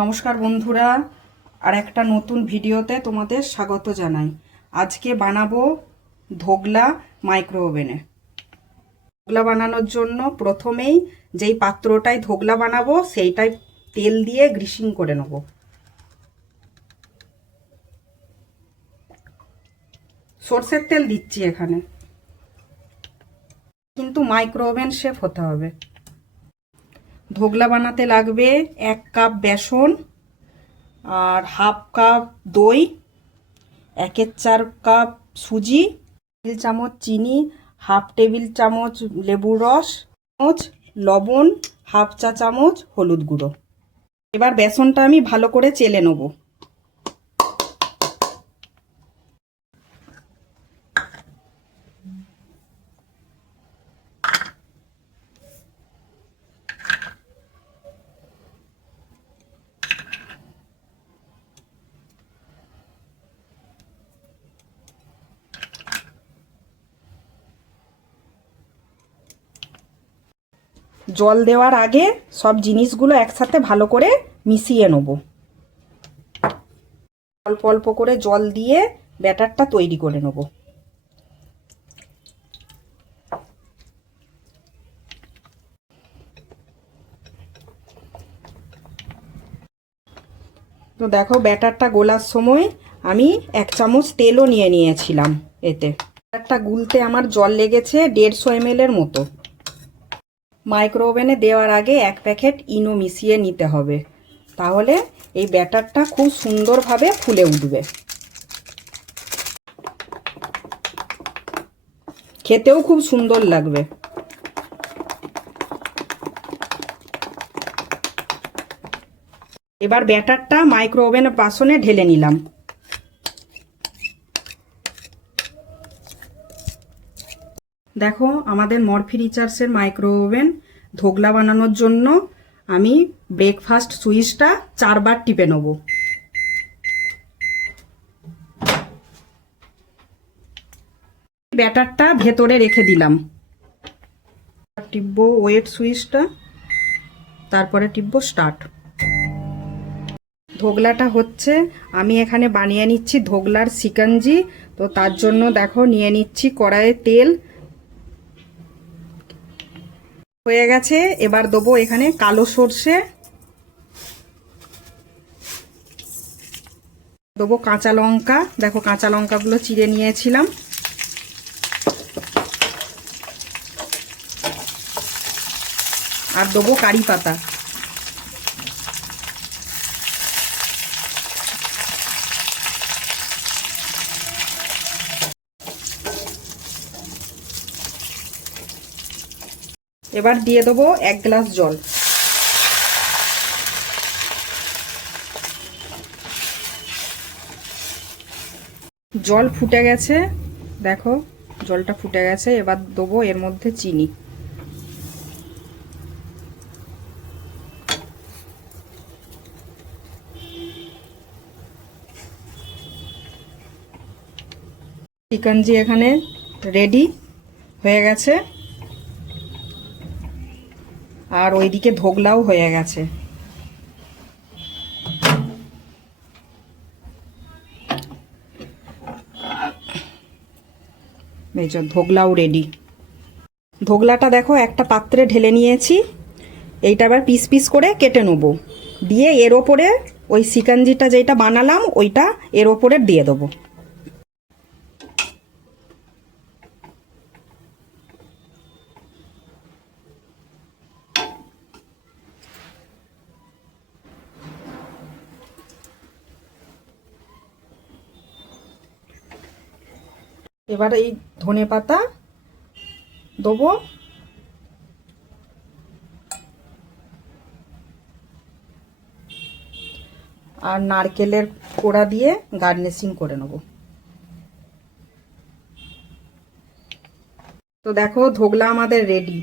নমস্কার বন্ধুরা, আর একটা নতুন ভিডিওতে তোমাদের স্বাগত জানাই। আজকে বানাবো ধোগলা মাইক্রো ওভেনে। ধোগলা বানানোর জন্য প্রথমেই যেই পাত্রটায় ধোগলা বানাবো সেইটাই তেল দিয়ে গ্রিসিং করে নেব। সরষের তেল দিচ্ছি এখানে, কিন্তু মাইক্রো ওভেন শেফ হতে হবে। ধোগলা বানাতে লাগবে 1 কাপ বেসন আর হাফ কাপ দই, 1/4 কাপ সুজি, টেবিল চামচ চিনি, হাফ টেবিল চামচ লেবুর রস, লবণ, হাফ চা চামচ হলুদ গুঁড়ো। এবার বেসনটা আমি ভালো করে চেলে নেব। জল দেওয়ার আগে সব জিনিসগুলো একসাথে ভালো করে মিশিয়ে নেব। অল্প অল্প করে জল দিয়ে ব্যাটারটা তৈরি করে নেব। তো দেখো, ব্যাটারটা গোলার সময় আমি 1 চামচ তেলও নিয়ে নিয়েছিলাম। এতে ব্যাটারটা গুলতে আমার জল লেগেছে 150 ml এর মতো। মাইক্রো ওভেনে দেওয়ার আগে 1 প্যাকেট ইনো মিশিয়ে নিতে হবে, তাহলে এই ব্যাটারটা খুব সুন্দরভাবে ফুলে উঠবে, খেতেও খুব সুন্দর লাগবে। এবার ব্যাটারটা মাইক্রো ওভেনের বাসনে ঢেলে নিলাম। দেখো, আমাদের মরফি রিচার্সের মাইক্রো ওভেন ধোগলা বানানোর জন্য আমি ব্রেকফাস্ট সুইচটা 4 বার টিপে নেব। ব্যাটারটা ভেতরে রেখে দিলাম। টিপবো ওয়েট সুইচটা, তারপরে টিপবো স্টার্ট। ধোগলাটা হচ্ছে, আমি এখানে বানিয়ে নিচ্ছি ধোগলার শিকঞ্জি। তো তার জন্য দেখো নিয়ে নিচ্ছি কড়াইয়ে তেল। হয়ে গেছে। এবার দেবো এখানে কালো সর্ষে, দেবো কাঁচা লঙ্কা। দেখো, কাঁচা লঙ্কাগুলো চিড়ে নিয়েছিলাম। আর দেবো কারি পাতা। এবার দিয়ে দেবো 1 গ্লাস জল। জল ফুটে গেছে, দেখো জলটা ফুটে গেছে। এবার দেবো এর মধ্যে চিনি। চিকেনজি এখানে রেডি হয়ে গেছে, আর ওইদিকে ধোগলাও হয়ে গেছে। এই যে ধোগলাও রেডি। ধোগলাটা দেখো একটা পাত্রে ঢেলে নিয়েছি। এইটা আবার পিস পিস করে কেটে নেবো, দিয়ে এর ওপরে ওই শিকঞ্জিটা যেটা বানালাম ওইটা এর ওপরে দিয়ে দেবো। এবার এই ধনে পাতা দেবো, আর নারকেলের কোড়া দিয়ে গার্নিশিং করে নেব। তো দেখো, ধোগলা আমাদের রেডি।